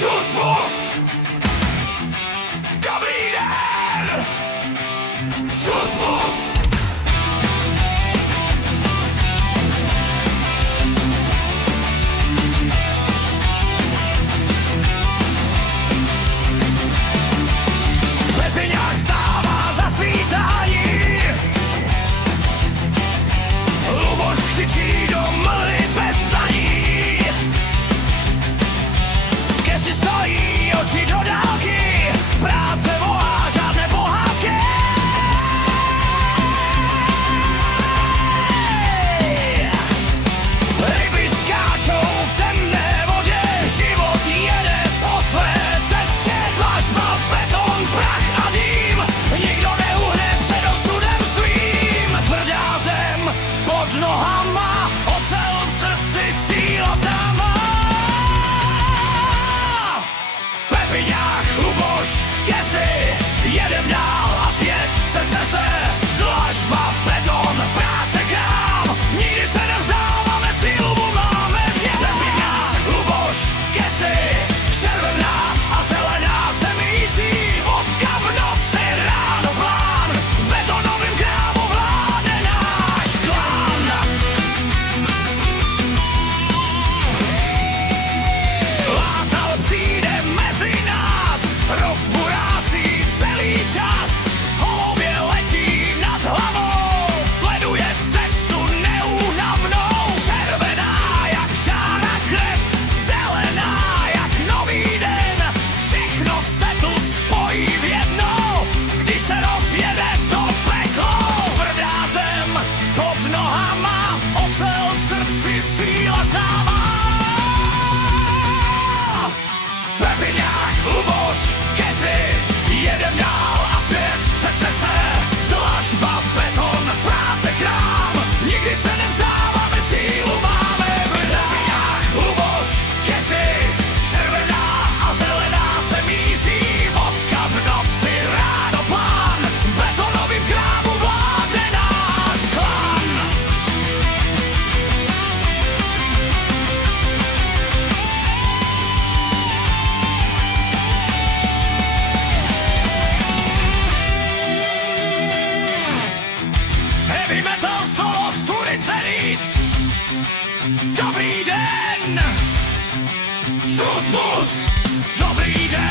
Čusmus! Dobrý den! Čusmus! Pepiňák stává za svítání, Luboš křičí do mlhy bez staní. Kesi stojí oči do dálky, práce volá, žádné pohádky. Ryby skáčou v temné vodě, život jede po své cestě, dlažba, beton, prach a dým, nikdo neuhne před osudem svým. Tvrdá zem pod nohama, ocel v srdci, síla známá. Pepiňák, Luboš, Kesi, jedem dál a svět se třese, dlažba, beton, práce, krám, nikdy se nevzdáváme, sílu máme v něm. Pepiňák, Luboš, Kesi, červená a zelená se mísí, vodka v noci, ráno plán, v betonovým krámu vládne náš klan. Látal přijde mezi nás, rozburácí celý čas, holubě letí nad hlavou, sleduje cestu neúnavnou, červená jak žára krev, zelená jak nový den, všechno se tu spojí v jedno, když se rozjede to peklo. Tvrdá zem pod nohama, ocel v srdci, síla známá. Pepiňák, Luboš, Kesi, jedem dál a svět se třese, dlažba, beton, práce, krám, nikdy se nevzdáváme, sílu máme v nás. Pepiňák, Luboš, Kesi, červená a zelená se mísí, vodka v noci, ráno plán, v betonovým krámu vládne náš klan. Heavy metal solo Suricenit. Dobrý den! Čusmus! Dobrý den!